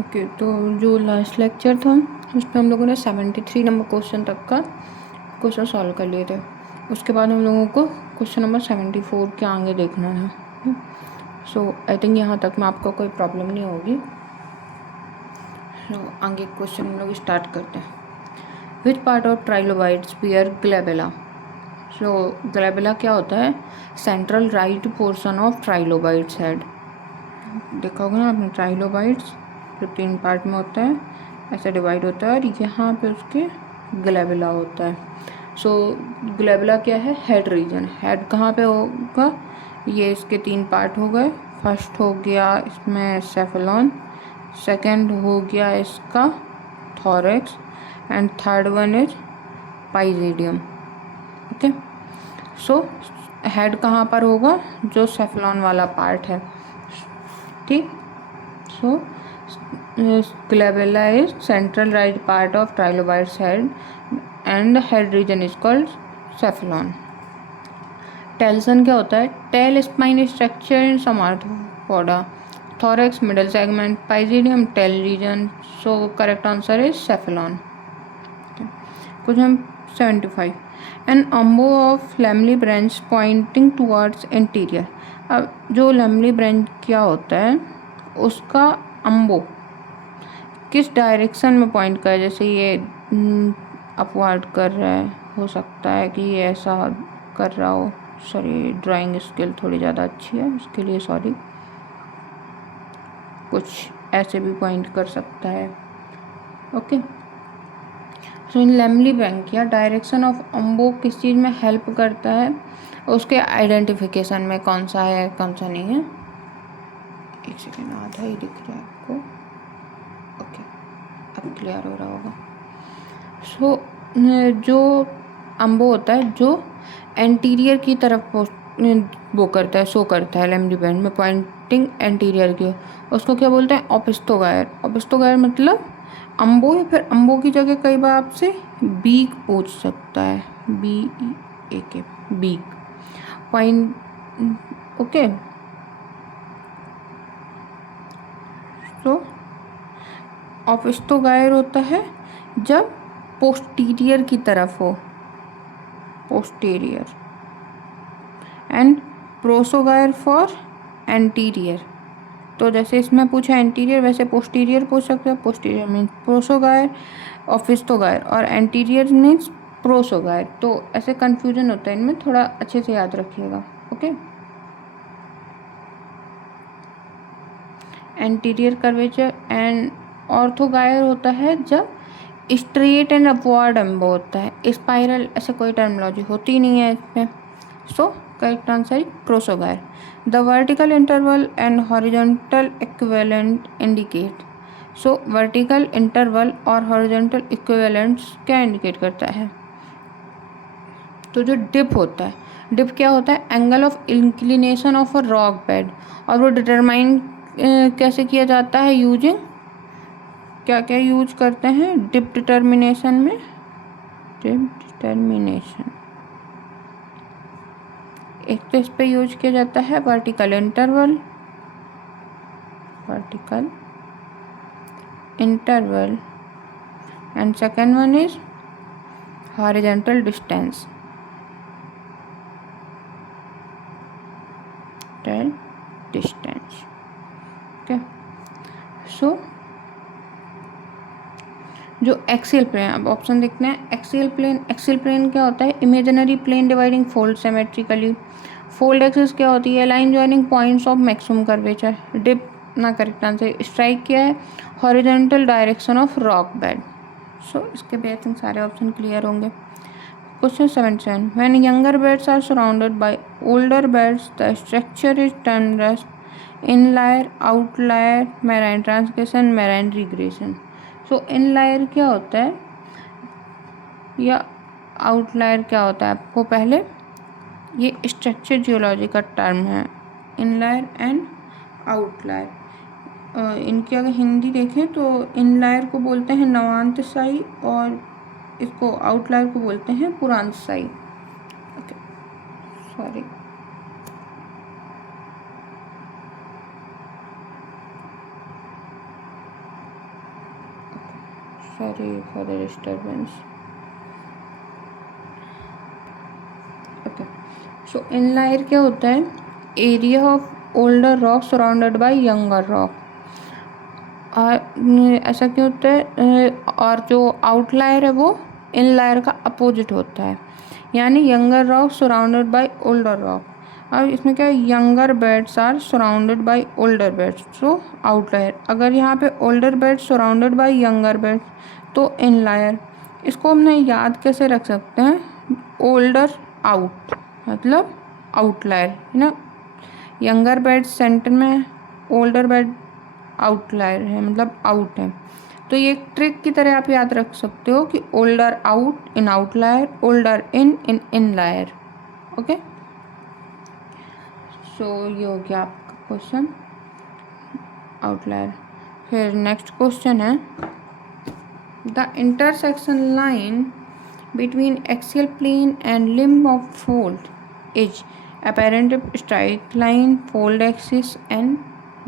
Okay, तो जो last lecture था उसमें हम लोगों ने 73 नंबर क्वेश्चन तक का क्वेश्चन सॉल्व कर लिए थे। उसके बाद हम लोगों को क्वेश्चन नंबर 74 के आगे देखना था। सो आई थिंक यहाँ तक में आपको कोई प्रॉब्लम नहीं होगी। तो आगे क्वेश्चन हम लोग स्टार्ट करते हैं। Which part of trilobites bear glabella? So glabella क्या होता है? Central right portion of trilobites head. देखा होगा ना आपने, ट्राइलोबाइट्स जो 3 पार्ट में होता है, ऐसे डिवाइड होता है, और यहाँ पे उसके ग्लैबुला होता है। सो ग्लैबुला क्या है? Head region. हेड कहाँ पे होगा? ये इसके 3 पार्ट हो गए। फर्स्ट हो गया इसमें सेफेलॉन, सेकंड हो गया इसका thorax, and third one is पाइजीडियम। Okay, so head कहाँ पर होगा? जो सेफेलॉन वाला पार्ट है, ठीक। सो glabella is central right part of trilobite's head and the head region is called cephalon. Telson क्या होता है? Tail spine structure in some arthropoda, thorax middle segment, pygidium tail region. So correct answer is cephalon. Question 75, an umbo of lamellibranch pointing towards interior. अब जो lamellae branch क्या होता है, उसका अम्बो किस डायरेक्शन में पॉइंट कर, जैसे ये अपवर्ड कर रहा है, हो सकता है कि ये ऐसा कर रहा हो। सॉरी, ड्राइंग स्किल थोड़ी ज़्यादा अच्छी है, उसके लिए सॉरी। कुछ ऐसे भी पॉइंट कर सकता है। Okay, so in lamellibranchia direction of umbo किस चीज़ में हेल्प करता है? उसके आइडेंटिफिकेशन में, कौन सा है कौन सा नहीं है। एक सेकेंड, आधा ही दिख रहा है आपको। ओके, अब क्लियर हो रहा होगा। सो जो अम्बो होता है, जो एंटीरियर की तरफ वो करता है, शो करता है लैमली बैंड में पॉइंटिंग एंटीरियर की, उसको क्या बोलते हैं? ओपिस्टोगायर। ओपिस्टोगायर मतलब अम्बो, या फिर अम्बो की जगह कई बार आपसे बीक पूछ सकता है, BEAK, बीक पॉइंट। ओके, तो ओपिस्टोगायर होता है जब पोस्टीरियर की तरफ हो, पोस्टीरियर, एंड प्रोसोगायर फॉर एंटीरियर। तो जैसे इसमें पूछा एंटीरियर, वैसे पोस्टीरियर पूछ सकते हैं। पोस्टीरियर मीन्स प्रोसोगायर, ओपिस्टोगायर, और एंटीरियर मीन्स प्रोसोगायर। तो ऐसे कन्फ्यूजन होता है इनमें, थोड़ा अच्छे से याद रखिएगा। ओके, एंटीरियर कर्वेचर एंड ऑर्थोगायर होता है जब स्ट्रेट एंड अपवर्ड एम्बो होता है। स्पाइरल ऐसे कोई टर्मिनोलॉजी होती नहीं है इसमें। So correct answer is prosogyre. The vertical interval and horizontal equivalent indicate. So vertical interval और हॉरिजॉन्टल इक्विवेलेंट्स क्या इंडिकेट करता है? तो जो डिप होता है, डिप क्या होता है? Angle of inclination of a rock bed. और वो डिटरमाइन कैसे किया जाता है? यूजिंग क्या क्या यूज करते हैं डिप डिटर्मिनेशन में? डिप डिटर्मिनेशन एक तो इस पे यूज किया जाता है vertical interval, vertical interval, and second one is horizontal distance, distance. Okay, so जो एक्सियल प्लेन, अब ऑप्शन देखते हैं। एक्सियल प्लेन, एक्सियल प्लेन क्या होता है? Imaginary plane dividing fold symmetrically. Fold axis क्या होती है? Line joining points of maximum curvature. Dip ना करेक्ट आंसर। स्ट्राइक क्या है? Horizontal direction of rock bed. So इसके भी आई थिंक सारे ऑप्शन क्लियर होंगे। Question 77, when younger beds are surrounded by older beds the structure is termed as inlier, outlier, marine transgression, marine regression. So inlier क्या होता है या outlier क्या होता है? आपको पहले ये स्ट्रक्चर जियोलॉजी का टर्म है, इनलायर एंड आउटलायर। इनकी अगर हिंदी देखें तो इनलायर को बोलते हैं नवांतशाही, और इसको आउटलायर को बोलते हैं पुरांतशाही। Okay, sorry. Sorry for the disturbance. Okay. So inlier क्या होता है? Area of older rock surrounded by younger rock. ऐसा क्यों होता है? और जो आउटलायर है वो इनलायर का अपोजिट होता है, यानी younger rock surrounded by older rock. अब इसमें क्या है? Younger beds are surrounded by older beds, so outlier. अगर यहाँ पे older beds surrounded by younger beds तो इनलायर। इसको हमने याद कैसे रख सकते हैं? ओल्डर आउट मतलब आउटलायर है ना, यंगर बेड सेंटर में, ओल्डर बेड आउटलायर है मतलब आउट है। तो ये एक ट्रिक की तरह आप याद रख सकते हो कि older out in outlier, older in inlier. Okay, so ये हो गया आपका क्वेश्चन आउटलायर। फिर नेक्स्ट क्वेश्चन है, the intersection line between axial plane and limb of fold is apparent straight line, fold axis and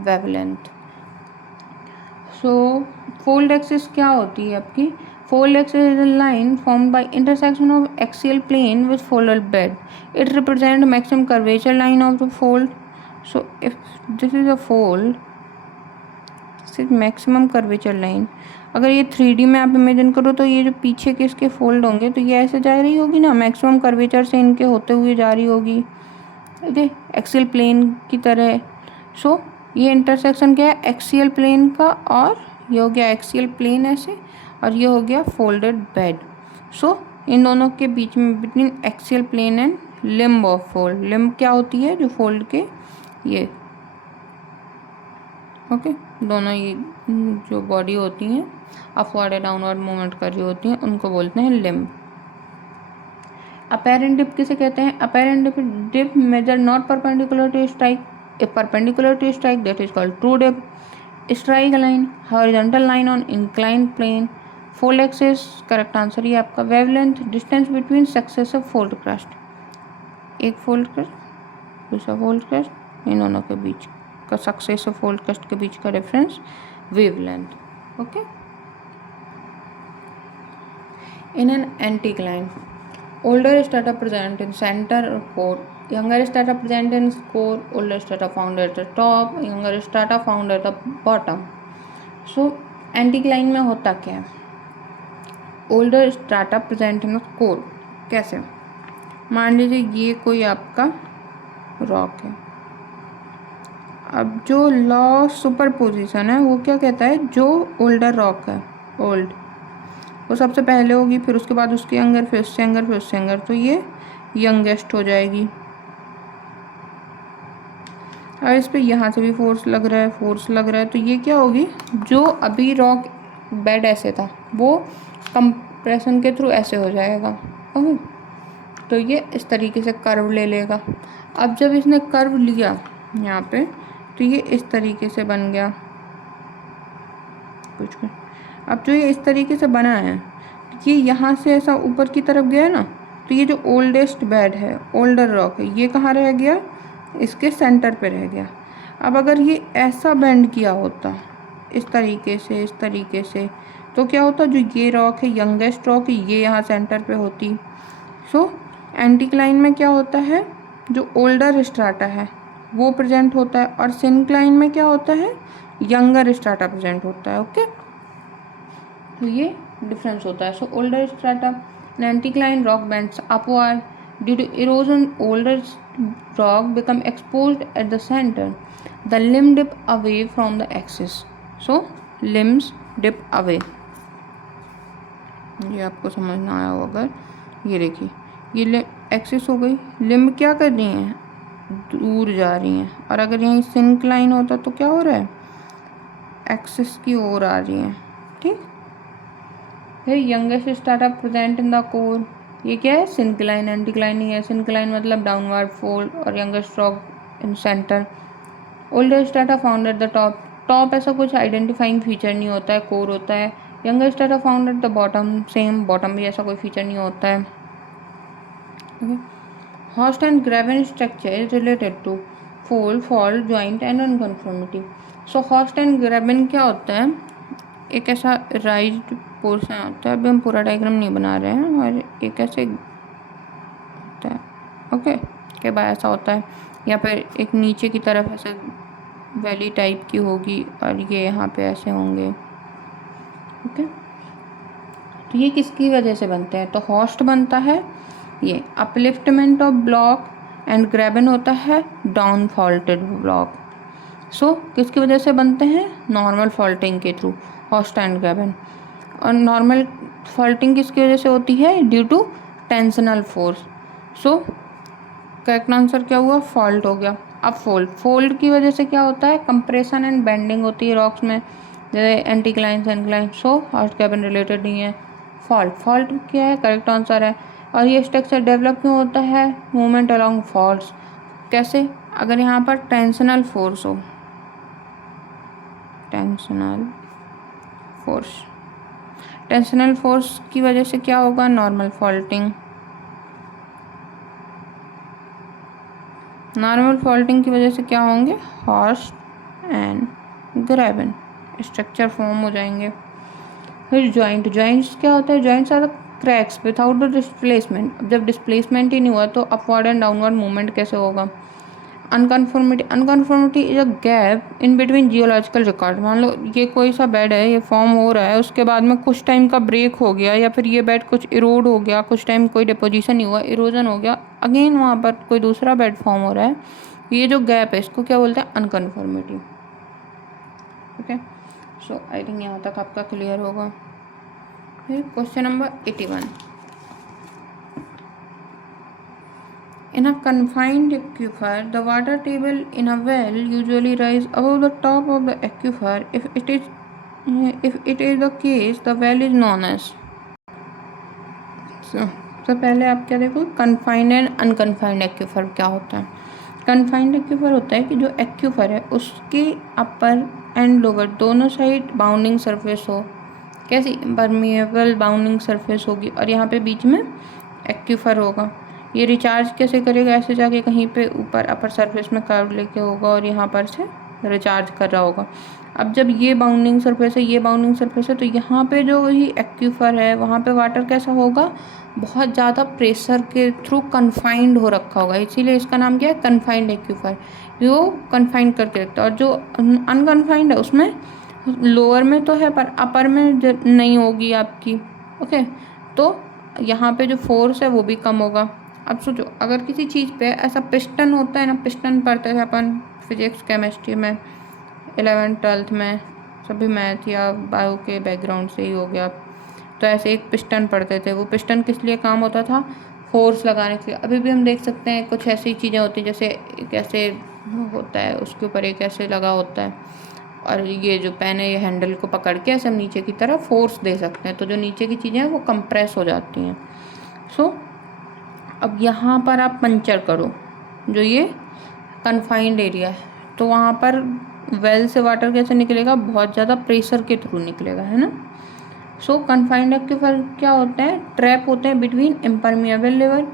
wavelength. So fold axis क्या होती है आपकी? Fold axis is a line formed by intersection of axial plane with folded bed. It represents maximum curvature line of the fold. So if this is a fold, this is maximum curvature line. अगर ये 3D में आप imagine करो तो ये जो पीछे के इसके फोल्ड होंगे तो ये ऐसे जा रही होगी ना, मैक्सिमम कर्वेचर से इनके होते हुए जा रही होगी, ओके, एक्सियल प्लेन की तरह। सो ये इंटरसेक्शन क्या है? एक्सियल प्लेन का, और ये हो गया एक्सियल प्लेन ऐसे, और ये हो गया फोल्डेड बेड। सो इन दोनों के बीच में between axial plane and limb of fold, limb क्या होती है? जो फोल्ड के ये ओके दोनों ये जो बॉडी होती हैं अपवर्ड या डाउनवर्ड मूवमेंट कर रही होती हैं उनको बोलते हैं लिम्ब। अपेरेंट डिप किसे कहते हैं? Apparent dip measure not perpendicular to strike, if perpendicular to strike that is called true dip. Strike line, horizontal line on inclined plane, fold axis, correct answer ये आपका। Wavelength, distance between successive fold crest, एक fold crest दूसरा fold crest, इन दोनों के बीच का successive fold crust के बीच का difference wavelength. Okay, in an anticline, older strata present in center or core, younger strata present in core, older strata found at the top, younger strata found at the bottom. So anticline में होता क्या है? Older strata present in core. कैसे? मान लीजिए ये कोई आपका रॉक है। अब जो लॉ सुपरपोजिशन है वो क्या कहता है? जो ओल्डर रॉक है, ओल्ड, वो सबसे पहले होगी, फिर उसके बाद उसके यंगर, फिर उससे यंगर, फिर उससे यंगर, तो ये यंगेस्ट हो जाएगी। और इस पर यहाँ से भी फोर्स लग रहा है, फोर्स लग रहा है, तो ये क्या होगी? जो अभी रॉक बेड ऐसे था वो कंप्रेशन के थ्रू ऐसे हो जाएगा, ओके, तो ये इस तरीके से कर्व ले लेगा। अब जब इसने कर्व लिया यहाँ पे तो ये इस तरीके से बन गया कुछ। अब जो ये इस तरीके से बना है, ये यहाँ से ऐसा ऊपर की तरफ गया ना, तो ये जो ओल्डेस्ट बेड है, ओल्डर रॉक है, ये कहाँ रह गया? इसके सेंटर पे रह गया। अब अगर ये ऐसा बेंड किया होता इस तरीके से, इस तरीके से, तो क्या होता? जो ये रॉक है, यंगेस्ट रॉक है, ये यहाँ सेंटर पे होती। सो एंटीक्लाइन में क्या होता है? जो ओल्डर स्ट्राटा है वो प्रेजेंट होता है, और सिनक्लाइन में क्या होता है? यंगर स्ट्राटा प्रेजेंट होता है। ओके, तो ये डिफरेंस होता है। So older strata and anticline rock bends upward due to erosion, older rock become exposed at the centre, the limb dip away from the axis, so limbs dip away. ये आपको समझना आया होगा। अगर ये देखिए, ये एक्सिस हो गई, लिम्ब क्या कर रही हैं? दूर जा रही हैं, और अगर यहीं सिनक्लाइन होता तो क्या हो रहा है? एक्सिस की ओर आ रही हैं, ठीक। फिर youngest strata present in the core, ये क्या है? सिनक्लाइन, एंटीक्लाइन ही है। सिनक्लाइन मतलब डाउनवर्ड फोल्ड, और youngest rock in centre. Older strata found at the top, top ऐसा कुछ आइडेंटिफाइंग फीचर नहीं होता है, कोर होता है। Younger strata found at the bottom, same, bottom भी ऐसा कोई फीचर नहीं होता है। Horst and graben structure is related to fold, fault, joint and unconformity. So horst and graben क्या होता है? एक ऐसा राइज्ड पोर्शन होता है। अभी हम पूरा डायग्राम नहीं बना रहे हैं, और ये कैसे होता है, ओके, के बाद ऐसा होता है, या फिर एक नीचे की तरफ ऐसे वैली टाइप की होगी और ये यहाँ पे ऐसे होंगे, ओके। तो ये किसकी वजह से बनते हैं, तो होस्ट बनता है ये अपलिफ्टमेंट ऑफ ब्लॉक, एंड ग्रेबन होता है डाउन फॉल्टेड ब्लॉक। सो किसकी वजह से बनते हैं, नॉर्मल फॉल्टिंग के थ्रू, होस्ट एंड ग्रेबन। और नॉर्मल फॉल्टिंग किसकी वजह से होती है, due to tensional force. So correct answer क्या हुआ, फॉल्ट हो गया। अब फोल्ड की वजह से क्या होता है, कंप्रेशन एंड बेंडिंग होती है रॉक्स में, जैसे एंटीक्लाइन एनक्लाइन। सो होस्ट ग्रेबन रिलेटेड नहीं है। फॉल्ट क्या है, करेक्ट आंसर है। और ये स्ट्रक्चर डेवलप क्यों होता है, मूवमेंट अलोंग फॉल्ट्स। कैसे, अगर यहाँ पर टेंशनल फोर्स हो, टेंशनल फोर्स की वजह से क्या होगा, नॉर्मल फॉल्टिंग। नॉर्मल फॉल्टिंग की वजह से क्या होंगे, horst and graben structure form हो जाएंगे। फिर जॉइंट्स क्या होता है, joints are cracks without the displacement. अब जब डिस्प्लेसमेंट ही नहीं हुआ तो अपवर्ड एंड डाउनवर्ड मूवमेंट कैसे होगा। Unconformity is a gap in between geological record. मान लो ये कोई सा बेड है, ये फॉर्म हो रहा है, उसके बाद में कुछ टाइम का ब्रेक हो गया, या फिर ये बेड कुछ इरोड हो गया, कुछ टाइम कोई डिपोजिशन नहीं हुआ, इरोजन हो गया, अगेन वहाँ पर कोई दूसरा बेड फॉर्म हो रहा है, ये जो गैप है इसको क्या बोलते हैं, unconformity. Okay, so I think यहाँ तक आपका क्लियर होगा। फिर question number 81। In a confined aquifer, the water table in a well usually rise above the top of the aquifer. If it is the case, the well is known as. तो पहले आप क्या देखो, confined and unconfined aquifer क्या होता है। Confined aquifer होता है कि जो एक्यूफर है उसके अपर एंड लोअर दोनों साइड बाउंडिंग सरफेस हो, कैसी, परमिएबल बाउंडिंग सरफेस होगी, और यहाँ पे बीच में एक्यूफर होगा। ये रिचार्ज कैसे करेगा, ऐसे जाके कहीं पे ऊपर अपर सरफेस में कर्व लेके होगा और यहाँ पर से रिचार्ज कर रहा होगा। अब जब ये बाउंडिंग सरफेस है, ये बाउंडिंग सरफेस है, तो यहाँ पे जो वही एक्यूफर है वहाँ पे वाटर कैसा होगा, बहुत ज़्यादा प्रेशर के थ्रू कन्फाइंड हो रखा होगा, इसीलिए इसका नाम क्या है, कन्फाइंड एक्यूफर। वो कन्फाइंड करके रखता है। और जो अनकन्फाइंड है उसमें लोअर में तो है पर अपर में नहीं होगी आपकी, ओके। तो यहाँ पे जो फोर्स है वो भी कम होगा। अब सोचो, अगर किसी चीज़ पे ऐसा पिस्टन होता है ना, पिस्टन पढ़ते थे अपन फिजिक्स केमिस्ट्री में 11th 12th में, सभी मैथ या बायो के बैकग्राउंड से ही हो गया। तो ऐसे एक पिस्टन पढ़ते थे, वो पिस्टन किस लिए काम होता था, फोर्स लगाने के लिए। अभी भी हम देख सकते हैं कुछ ऐसी चीज़ें होती हैं, जैसे कैसे होता है उसके ऊपर एक ऐसे लगा होता है, और ये जो पेन है ये हैंडल को पकड़ के ऐसे हम नीचे की तरफ फोर्स दे सकते हैं, तो जो नीचे की चीज़ें हैं वो कंप्रेस हो जाती हैं। सो अब यहाँ पर आप पंचर करो, जो ये कन्फाइंड एरिया है, तो वहाँ पर वेल से वाटर कैसे निकलेगा, बहुत ज़्यादा प्रेशर के थ्रू निकलेगा, है ना। सो कन्फाइंड एक्यूफर क्या होते हैं, ट्रैप होते हैं बिटवीन इम्परमिएबल लेवल,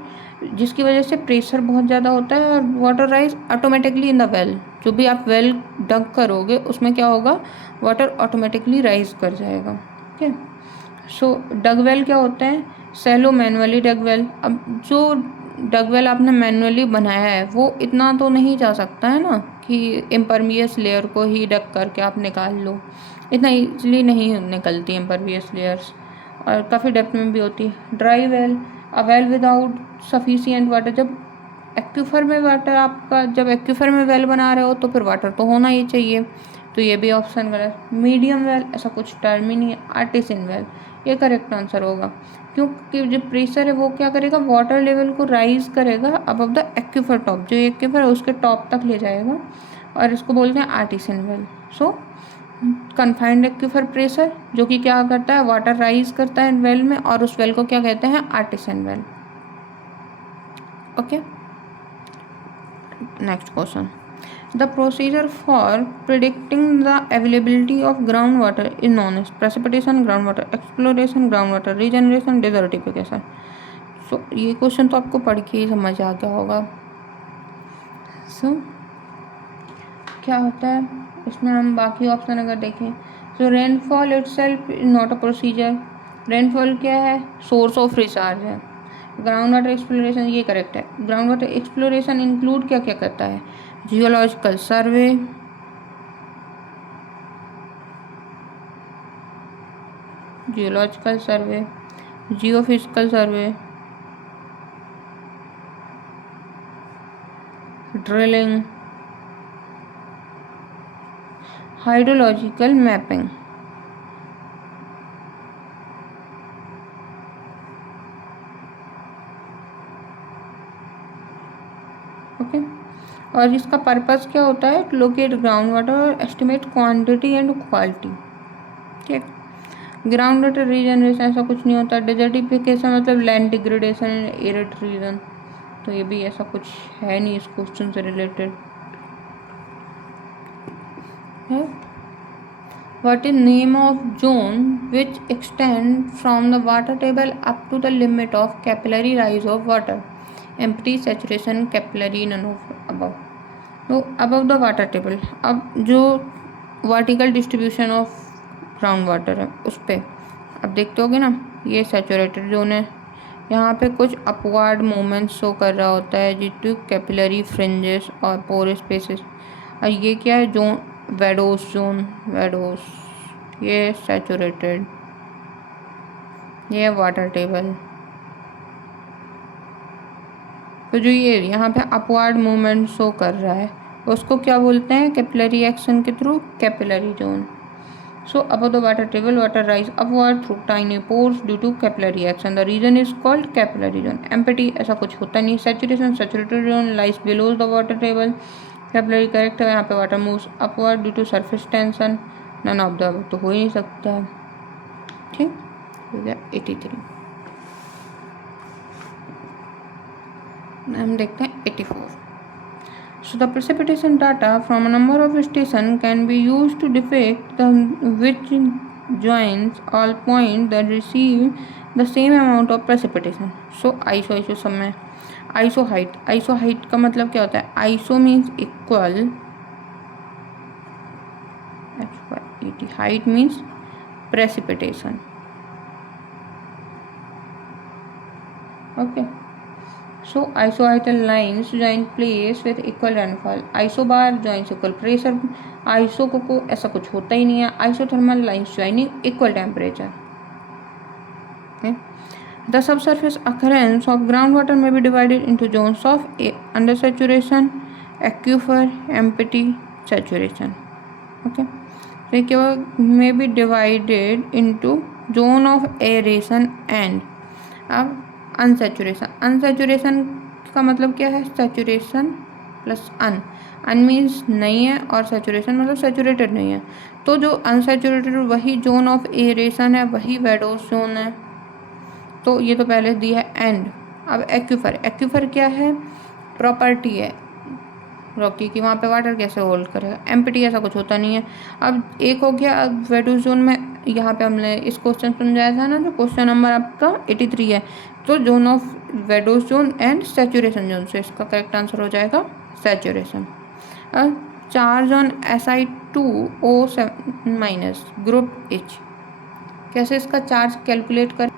जिसकी वजह से प्रेशर बहुत ज़्यादा होता है और water rise automatically in the well. जो भी आप वेल डग करोगे उसमें क्या होगा, वाटर ऑटोमेटिकली राइज कर जाएगा, ठीक है। सो डग वेल क्या होते हैं, सैलो मैनुअली डग वेल। अब जो डग वेल आपने मैनुअली बनाया है वो इतना तो नहीं जा सकता है ना कि इम्परवियस लेयर को ही डग करके आप निकाल लो, इतना इजली नहीं निकलती इम्परवियस लेयर्स, और काफ़ी डेप्थ में भी होती है। Dry well, a well without sufficient water. जब एक्यूफर में वाटर आपका, जब एक्यूफर में वेल बना रहे हो तो फिर वाटर तो होना ही चाहिए, तो ये भी ऑप्शन गलत। मीडियम वेल, ऐसा कुछ टर्म ही नहीं है। आर्टिसन वेल ये करेक्ट आंसर होगा, क्योंकि जो प्रेशर है वो क्या करेगा, वाटर लेवल को राइज करेगा अबव द एक्यूफर टॉप, जो एक्यूफर है उसके टॉप तक ले जाएगा, और इसको बोलते हैं आर्टिसन वेल। सो कन्फाइंड एक्यूफर प्रेशर जो कि क्या करता है, वाटर राइज करता है वेल में, और उस वेल को क्या कहते हैं, artisan well, okay. Next question, the procedure for predicting the availability of groundwater is known as precipitation, groundwater exploration, groundwater regeneration, desertification. So ये क्वेश्चन तो आपको पढ़ के ही समझ आ गया होगा। So क्या होता है इसमें, हम बाकी ऑप्शन अगर देखें, so rainfall itself is not a procedure, rainfall क्या है, सोर्स ऑफ रिचार्ज है। ग्राउंड वाटर एक्सप्लोरेशन, ये करेक्ट है। ग्राउंड वाटर एक्सप्लोरेशन इंक्लूड क्या क्या करता है, जियोलॉजिकल सर्वे, जियोफिजिकल सर्वे, ड्रिलिंग, हाइड्रोलॉजिकल मैपिंग। ओके, और इसका पर्पस क्या होता है, लोकेट ग्राउंड वाटर और एस्टिमेट क्वांटिटी एंड क्वालिटी। ठीक, ग्राउंड वाटर रीजनरेशन ऐसा कुछ नहीं होता। डेजर्टिफिकेशन मतलब लैंड डिग्रेडेशन इन एरिड रीजन, तो ये भी ऐसा कुछ है नहीं इस क्वेश्चन से रिलेटेड है। What is name of zone which extend from the water table up to the limit of capillary rise of water? Empty, saturation, capillary, none of above. तो above the water table, अब जो vertical distribution of ground water है उस पर अब देखते होगे ना, ये सैचुरेटेड जोन है, यहाँ पे कुछ अपवर्ड मूवमेंट शो कर रहा होता है ड्यू टू कैपिलरी फ्रिंजेस और पोर स्पेसेस। और ये क्या है, जोन वेडोस जोन, वेडोस, ये सैचुरेटेड, ये वाटर टेबल। तो जो ये यहाँ पे अपवर्ड मूवमेंट शो कर रहा है उसको क्या बोलते हैं, कैपिलरी एक्शन के through capillary zone. So above the water table, water rise upward through tiny pores due to capillary action. The region is called capillary zone. Empty ऐसा कुछ होता नहीं। Saturation, saturated zone lies below the water table. Capillary correct है, यहाँ पे water moves upward due to surface tension. None of the above तो हो ही नहीं सकता है। ठीक, हो गया 83। हम देखते हैं 84। So the precipitation data from a number of stations can be used to depict the which joins all points that receive the same amount of precipitation. So iso सब में iso height का मतलब क्या होता है, iso means equal, height means precipitation. Okay. So isoaxial lines join place with equal rainfall. Isobar joins equal pressure. Iso को ऐसा कुछ होता ही नहीं है। Isothermal lines joining equal temperature. Okay. The subsurface occurrence of groundwater may be divided into zones of undersaturation, aquifer, empty, saturation. Okay. So may be divided into zone of aeration and अब unsaturation का मतलब क्या है, saturation plus अन means नहीं है और saturation मतलब saturated नहीं है। तो जो अनसेचुरेटेड वही जोन ऑफ एरेशन है, वही वेडोस जोन है। तो ये तो पहले दिया है एंड। अब एक्यूफर क्या है, प्रॉपर्टी है रॉकी की, वहाँ पे वाटर कैसे होल्ड करेगा। एम्प्टी ऐसा कुछ होता नहीं है। अब एक हो गया। अब वेडोस जोन में यहाँ पे हमने इस क्वेश्चन समझाया था ना, जो क्वेश्चन नंबर आपका 83 है, तो zone of vadose zone and saturation zone, से इसका करेक्ट आंसर हो जाएगा सैचुरेशन। अब charge on Si2O7- group H, कैसे इसका चार्ज कैलकुलेट कर।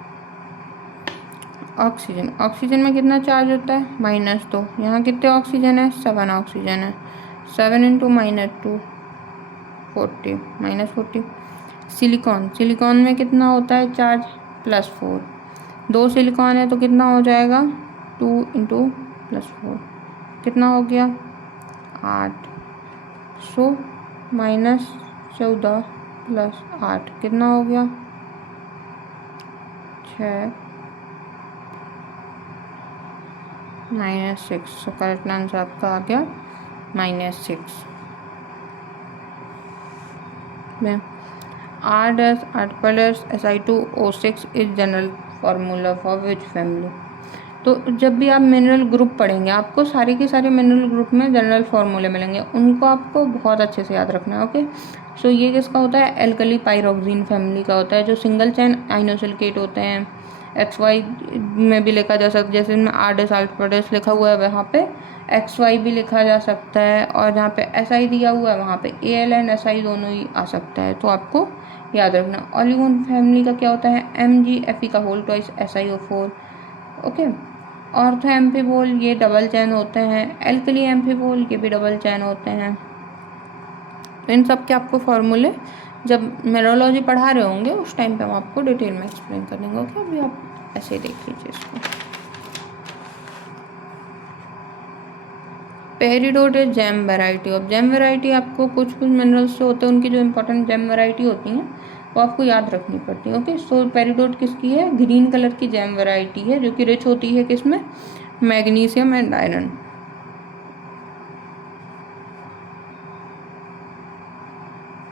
ऑक्सीजन में कितना चार्ज होता है, -2। यहाँ कितने ऑक्सीजन है, 7 ऑक्सीजन है। 7 × -2 40, -40। सिलिकॉन में कितना होता है चार्ज, +4। 2 सिलिकॉन है तो कितना हो जाएगा, 2 × +4 कितना हो गया, 8। सो -14 + 8 कितना हो गया, 6 -6। सो करेक्ट आंसर आपका आ गया -6 में। R+ Si2O6 is general formula for which family. तो जब भी आप मिनरल ग्रुप पढ़ेंगे आपको सारे के सारे मिनरल ग्रुप में जनरल फार्मूले मिलेंगे, उनको आपको बहुत अच्छे से याद रखना है। ओके, सो ये किसका होता है, एल्कली पायरोक्सिन फैमिली का होता है, जो सिंगल चैन आइनोसिलिकेट होते हैं। XY में भी लिखा जा सकता है, जैसे इनमें R' लिखा हुआ है वहाँ पे XY भी लिखा जा सकता है, और जहाँ पे SI दिया हुआ है वहाँ पे AL एंड SI दोनों ही आ सकता है। तो आपको याद रखना। ओलिगोन फैमिली का क्या होता है, MgFe का whole twice SiO4। Okay, ortho amphibole ये डबल चैन होते हैं, एल्कली एम्फीबोल ये भी डबल चैन होते हैं। तो इन सब के आपको फॉर्मूले जब मिनरलोजी पढ़ा रहे होंगे उस टाइम पे हम आपको डिटेल में एक्सप्लेन कर देंगे। ओके, अभी आप ऐसे ही देख लीजिए इसको। Peridot jam variety. Of jam variety आपको कुछ मिनरल्स जो होते हैं उनकी जो इंपॉर्टेंट जैम वैरायटी होती हैं वो आपको याद रखनी पड़ती है। ओके, सो पेरिडोट किसकी है, ग्रीन कलर की जैम वैरायटी है जो कि रिच होती है किसमें, magnesium and iron.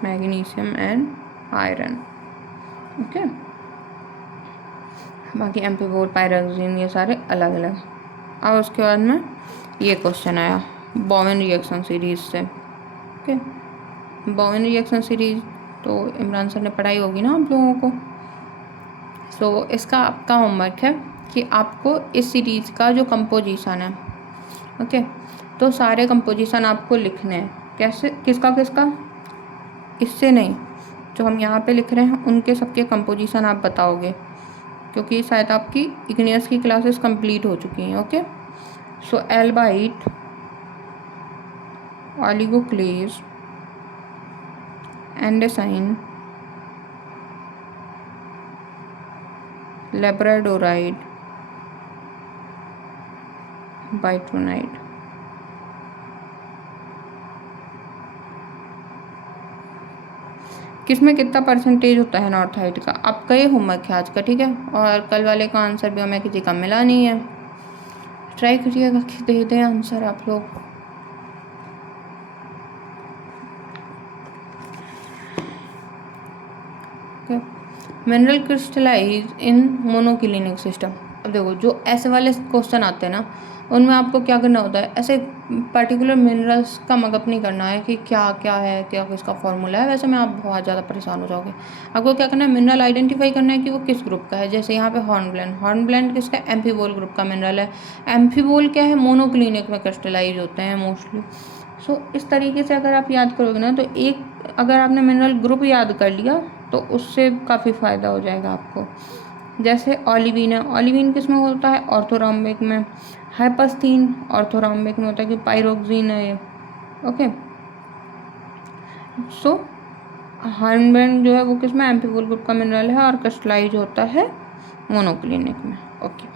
Magnesium and iron. Okay, बाकी एम्फीबोल, पायरोक्सिन ये सारे अलग अलग। अब उसके बाद में ये क्वेश्चन आया बोवेन रिएक्शन सीरीज से। ओके, बोवेन रिएक्शन सीरीज तो इमरान सर ने पढ़ाई होगी ना आप लोगों को। सो इसका आपका होमवर्क है कि आपको इस सीरीज का जो कंपोजिशन है, ओके, तो सारे कंपोजिशन आपको लिखने हैं। कैसे, किसका किसका, इससे नहीं, जो हम यहाँ पे लिख रहे हैं उनके सबके कंपोजिशन आप बताओगे, क्योंकि शायद आपकी इग्नियस की क्लासेस कंप्लीट हो चुकी हैं। ओके, सो एल्बाइट, ऑलिगोक्लेज, एंडेसाइन, लेब्राडोराइड, बाइटोनाइट। किसमें कितना परसेंटेज होता है नॉर्थाइट का, आपका ये होमवर्क है आज का, ठीक है। और कल वाले का आंसर भी हमें किसी का मिला नहीं है, ट्राई करिएगा कि दे दें आंसर आप लोग। मिनरल क्रिस्टलाइज इन मोनोक्लिनिक सिस्टम। अब देखो जो ऐसे वाले क्वेश्चन आते हैं ना उनमें आपको क्या करना होता है, ऐसे पर्टिकुलर मिनरल्स का मगअप नहीं करना है कि क्या क्या है, क्या किसका फॉर्मूला है, वैसे में आप बहुत ज़्यादा परेशान हो जाओगे। आपको क्या करना है, मिनरल आइडेंटिफाई करना है कि वो किस ग्रुप का है। जैसे यहाँ पे हॉर्नब्लैंड किसका, एम्फीबोल ग्रुप का मिनरल है। एम्फीबोल क्या है, मोनोक्लिनिक में क्रिस्टलाइज होते हैं मोस्टली। सो इस तरीके से अगर आप याद करोगे ना तो एक, अगर आपने मिनरल ग्रुप याद कर लिया तो उससे काफ़ी फ़ायदा हो जाएगा आपको। जैसे ऑलिवीन है, ऑलिवीन किस में होता है, ऑर्थोरॉम्बिक में। हाइपस्थीन ऑर्थोरॉम्बिक में होता है कि पायरोक्सिन है ये। ओके, सो हॉर्नब्लैंड जो है वो किस में, एम्फीबोल ग्रुप का मिनरल है और क्रिस्टलाइज होता है मोनोक्लिनिक में। Okay,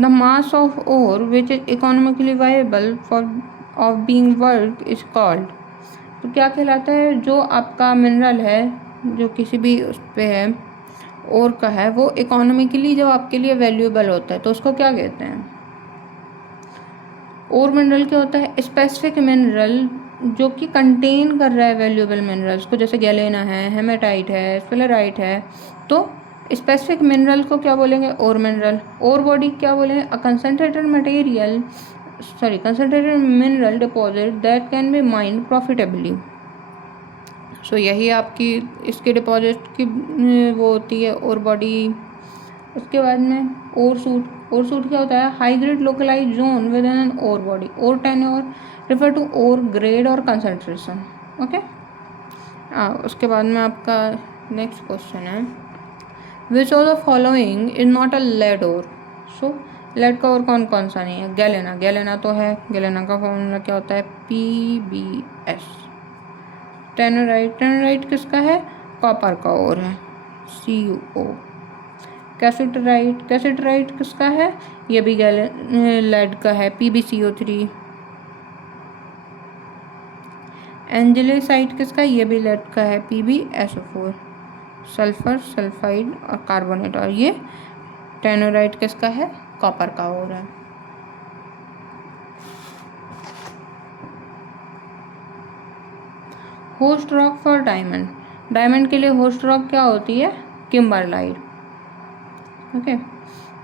the mass of ore which is economically viable for of being work is called. तो क्या कहलाता है, जो आपका मिनरल है जो किसी भी उस पे है और का है, वो इकोनॉमिकली जब आपके लिए वैल्यूएबल होता है तो उसको क्या कहते हैं। और मिनरल क्या होता है, स्पेसिफिक मिनरल जो कि कंटेन कर रहा है वैल्यूएबल मिनरल्स को, जैसे गैलेना है, हेमेटाइट है, स्फेलेराइट है। तो स्पेसिफिक मिनरल को क्या बोलेंगे, और मिनरल। और बॉडी क्या बोलेंगे, a concentrated material, sorry concentrated mineral deposit that can be mined profitably. So यही आपकी इसके डिपॉजिट की वो होती है और बॉडी। उसके बाद में और सूट क्या होता है, high grade localize zone with an ore body. और tenor refer to ore grade or concentration. Okay, उसके बाद में आपका नेक्स्ट क्वेश्चन है, which of the following is not a lead ore. So lead का और कौन कौन सा नहीं है, गैलेना, गैलेना तो है, गैलेना का फॉर्मूला क्या होता है, PbS। टेनराइट, टेनराइट किसका है, कॉपर का और है, CuO। कैसिटराइट, कैसिटराइट किसका है, ये भी लेड का है, PbCO3। एंजेलिसाइट किसका, ये भी लेड का है, PbSO4। सल्फर, सल्फाइड और कार्बोनेट, और ये टेनोराइट किसका है, कॉपर का और है। Host rock for diamond, diamond के लिए होस्ट रॉक क्या होती है, किम्बरलाइट। ओके,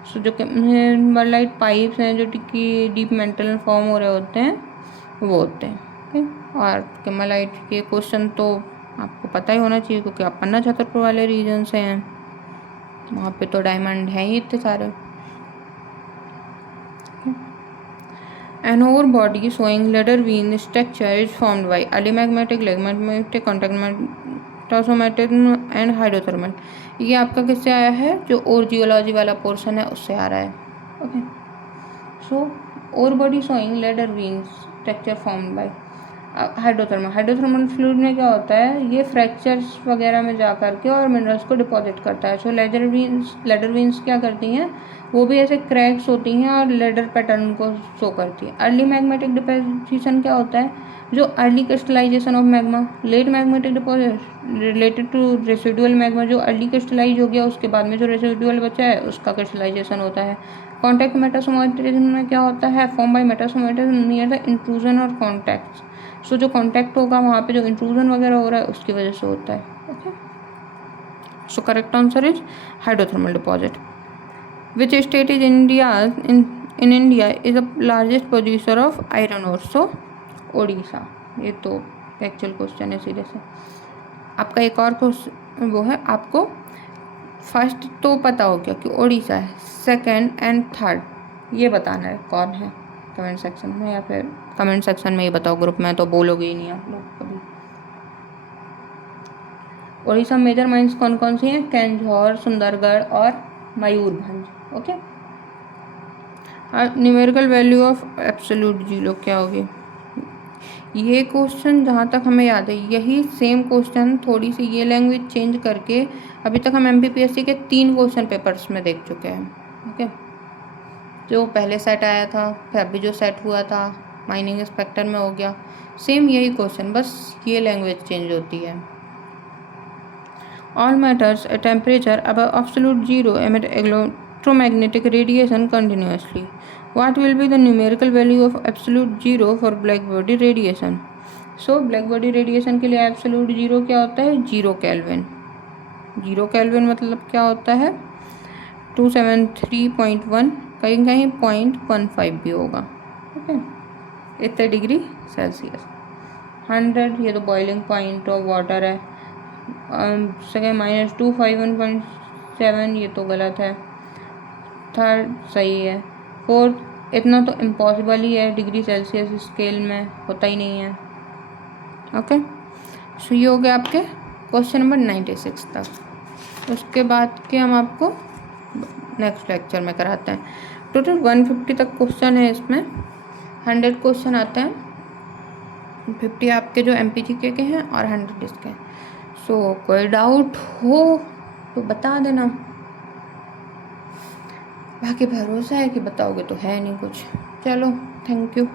सो जो किम्बरलाइट पाइप्स हैं जो कि डीप मेंटल में फॉर्म हो रहे होते हैं वो होते हैं। ओके, और किम्बरलाइट के क्वेश्चन तो आपको पता ही होना चाहिए क्योंकि आप पन्ना छतरपुर वाले रीजन से हैं, वहाँ पे तो डायमंड हैं ही इतने सारे। An ore body showing ladder vein structure is formed by allimagmatic, legmatic, metasomatism and hydrothermal. ये आपका किससे आया है, जो और जियोलॉजी वाला पोर्शन है उससे आ रहा है। ओके, सो और body showing ladder veins structure formed by hydrothermal fluid में क्या होता है, ये फ्रैक्चर्स वगैरह में जा करके और मिनरल्स को डिपॉजिट करता है। सो लेडर वेन्स क्या करती हैं, वो भी ऐसे क्रैक्स होती हैं और लेडर पैटर्न को शो करती है। अर्ली मैग्मेटिक डिपोजिशन क्या होता है, जो early crystallization of magma. Late magmatic deposit related to residual magma, जो अर्ली क्रिस्टलाइज हो गया उसके बाद में जो रेसिडुअल बचा है उसका क्रिस्टलाइजेशन होता है। कॉन्टैक्ट मेटासोमेटिज्म में क्या होता है, form by metasomatism near the intrusion और कॉन्टैक्ट। सो जो कॉन्टैक्ट होगा वहाँ पे जो इंट्रूजन वगैरह हो रहा है उसकी वजह से होता है। Okay, so correct answer is hydrothermal deposit. Which state is India in India is the largest producer of iron ore. So Odisha. ये तो एक्चुअल क्वेश्चन है सीधे से। आपका एक और क्वेश्चन वो है, आपको फर्स्ट तो पता हो गया कि ओडिशा है, सेकंड एंड थर्ड ये बताना है कौन है कमेंट सेक्शन में, या फिर कमेंट सेक्शन में ही बताओ, ग्रुप में तो बोलोगे ही नहीं आप लोग कभी। ओडिशा मेजर माइंस कौन कौन सी हैं, केंझोर, सुंदरगढ़ और Mayurbhanj. Okay, numerical value of absolute zero क्या होगी। ये क्वेश्चन जहाँ तक हमें याद है यही सेम क्वेश्चन थोड़ी सी ये लैंग्वेज चेंज करके अभी तक हम MPPSC के 3 क्वेश्चन पेपर्स में देख चुके हैं। ओके, जो पहले सेट आया था, फिर अभी जो सेट हुआ था माइनिंग इंस्पेक्टर में हो गया, सेम यही क्वेश्चन, बस ये लैंग्वेज चेंज होती है। All matters at temperature above absolute zero emit electromagnetic radiation continuously. What will be the numerical value of absolute zero for black body radiation? So black body radiation के लिए absolute zero क्या होता है, 0 kelvin. 0 kelvin मतलब क्या होता है, 273.1, कहीं कहीं 0.15 भी होगा। ओके, इतने डिग्री सेल्सियस। 100 ये तो बॉइलिंग पॉइंट ऑफ वाटर है। सेकेंड -251.7 ये तो गलत है। थर्ड सही है। फोर्थ इतना तो इम्पॉसिबल ही है, डिग्री सेल्सियस स्केल में होता ही नहीं है। ओके, सो ये हो गया आपके क्वेश्चन नंबर 96 तक। उसके बाद के हम आपको नेक्स्ट लेक्चर में कराते हैं। टोटल 150 तक क्वेश्चन है, इसमें 100 क्वेश्चन आते हैं। 50 आपके जो MPGK के हैं और 100 इसके। सो कोई डाउट हो तो बता देना, बाकी भरोसा है कि बताओगे तो है नहीं कुछ। चलो, थैंक यू।